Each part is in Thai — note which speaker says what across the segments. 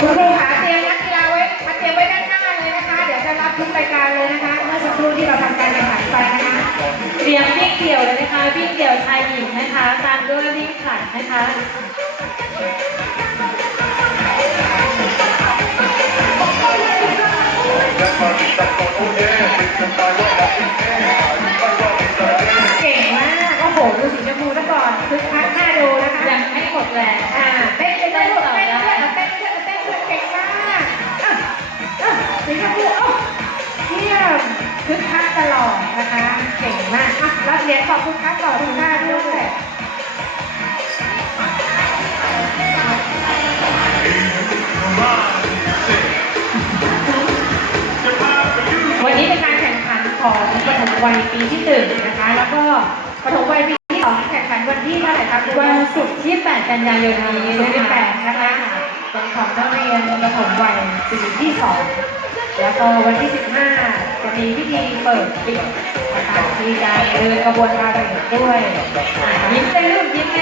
Speaker 1: คุณครูขาเตรียมนักกีฬาไว้มาเตรียมไว้ด้านหน้าเลยนะคะ เดี๋ยวจะรับทุกรายการเลยนะคะ เมื่อสักครู่ที่เราทำการแข่งขันไปนะคะ
Speaker 2: เตรียมวิ่งเดี่ยวเลยนะคะวิ่งเดี่ยวชายหญิงนะคะ ตามด้วยวิ่งผลัดนะคะ
Speaker 1: เก่งมากโอ้โหดูสีชมพูซะก่อนคึกคักน่าดูนะคะ
Speaker 2: ยังไม่หมดแรง
Speaker 1: อ่าเต้นไปได้ลูกเต้นด้วยเต้ ตลอดนะคะ เก่งมากอะรับเหรียญขอบคุณครับต่อทุกท่านด้วยวันนี้เป็นการแข่งขันของปฐมวัยปีที่หนึ่งนะคะ แล้วก็ปฐมวัยปีที่สองแข่งขันวันที่เท่าไหร่ครับ
Speaker 2: วันศุกร์ที่ 8 กันยายนนี้
Speaker 1: วัน
Speaker 2: นะ
Speaker 1: ที่แป
Speaker 2: คะ
Speaker 1: ดนะคะเป็นของนักเรียนปฐมวัยปีที่สอง แล้วก็วันที่สิบห้าจะมีพิธีเปิดปิดนะคะมีการเดินกระบวนการเดินด้วย
Speaker 2: ยิ้มเลยลูกยิ้มเล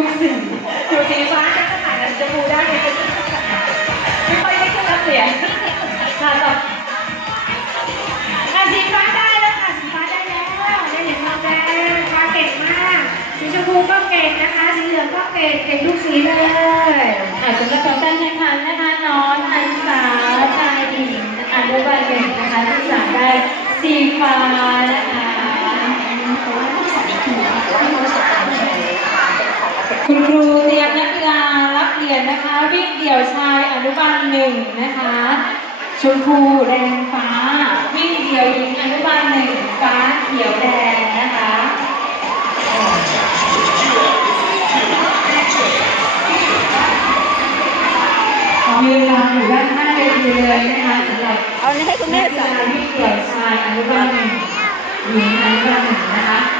Speaker 1: ทุกสิ่งอยู่สีฟ้าจะขนาดนั้นจะดูได้ไงไม่ค่อยได้ขึ้นรับเสียง
Speaker 2: ค่ะต่อ
Speaker 1: อะสีฟ้าได้แล้วค่ะสีฟ้าได้แล้วได้เหรียญทองแดงค่ะเก่งมากสีชมพูก็เก่งนะคะสีเหลืองก็เก่งเก่งทุกสีเลย
Speaker 2: อะสำหรับผลการแข่งขันนะคะน้องอันสาวชายหญิงอนุบาลหนึ่งนะคะที่สามได้สีฟ้า คะคุณครูเตรียมนักกีฬารับเหรียญนะคะ วิ่งเดี่ยวชายอนุบาลหนึ่งนะคะชมพูแดงฟ้า วิ่งเดี่ยวหญิงอนุบาลหนึ่งฟ้าเขียวแดงนะคะยืนรออยู่ด้านหน้าเวทีเลยนะคะสำหรับ
Speaker 3: เอาให้คุณแม่
Speaker 2: นักกี
Speaker 3: ใส่
Speaker 2: ฬาวิ่งเดี่ยวชายอนุบาลหนึ่งหญิงอนุบาลหนึ่งนะคะ